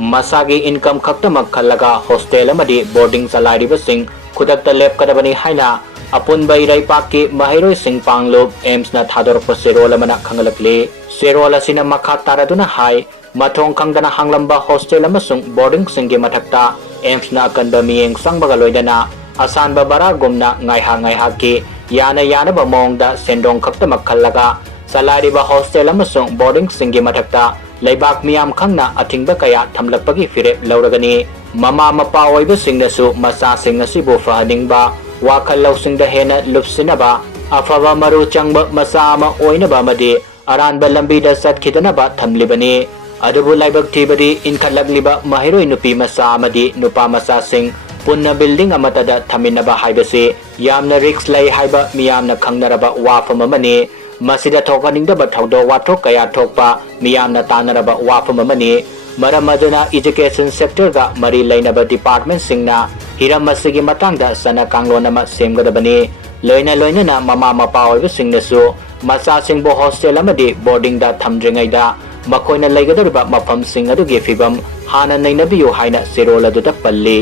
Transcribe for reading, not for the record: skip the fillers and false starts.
masagi income Khaktmak Khallaga Hostel amadi boarding salairibasing khudakta lepkadabani haina apunba iraipaki mahiroising panglub aims na thadorpa serol amana khangalakli serol asina makha taraduna hai mathong khangdana hanglamba hostel amasung boarding Singgi Mathakta aims na Akanba Mityeng Changlagani loidana asanba baragumna ngaiha ki yana ba mongda sendong Khaktmak Khallaga salairiba hostel amasung boarding Singgi Mathakta leibak miyam khangna athingba kaya thamlakpagi fire lauragani mama mapa oibasingnasu masa singasibu fahaningba wakhal lausingda hena lupsinaba afaba maru changba masa ama oinaba amadi aranba lambida satkhidana thamlibani adubu laibak thibadi inkhatlagliba mahiroi nupi masa amadi nupa masa sing punna building amatada thaminaba haibase yamna risk lai haiba miyamna khangnaraba wafam amani masida thokaningdaba thaudo wathok kaya thokpa miyamna tanaraba wafam amani maram aduna education sector ga mari lainaba department singna hiram masigi matangda sana kanglon ama semgadabani loina na mama mapa oibasingnasu masa singbo hostel amadi boarding da thamdringaida makoina laigadariba mafam sing adugi fibam hana nainabiyu haina serol aduda palli